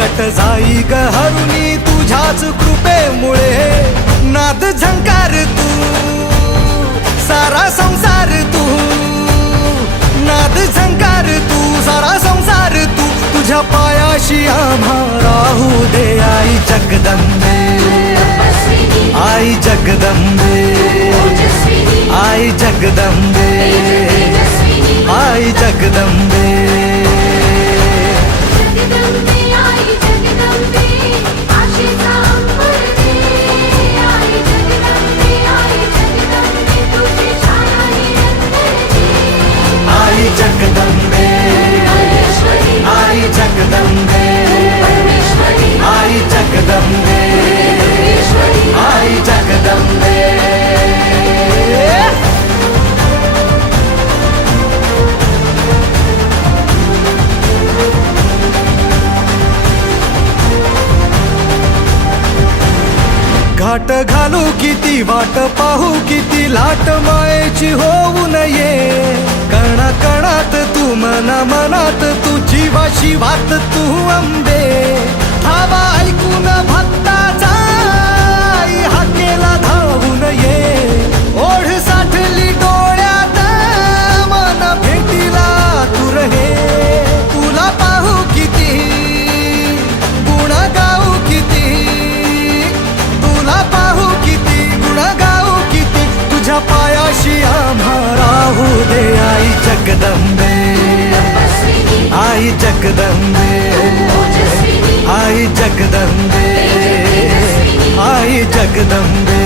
संकट जाई ग हरुनी तुझ्याच कृपेमुळे नाद झंकार तू सारा संसार तू नाद झंकार तू सारा संसार तू तुझ्या पायाशी आम्हा राहू दे आई जगदंबे आई जगदंबे आई जगदंबे आई जगदंबे आई जगदंबे आई जगदंबे आई जगदंबे आई जगदंबे घाट घालू किती वाट पाहू किती लाट मायेची होऊ नये कणा कणात तू मना मनात तू जीवा शिवात तू अंबे धावा ऐकून भक्ताचा आई हाकेला धावून ये ओढ साठली डोळ्यात मन भेटीला तू रहे तुला पाहू किती गुण गाऊ किती तुला पाहू किती गुण गाऊ किती तुझ्या पायाशी आम्हा राहू दे आई जगदंबे आई जगदंबे आई जगदंबे आई जगदंबे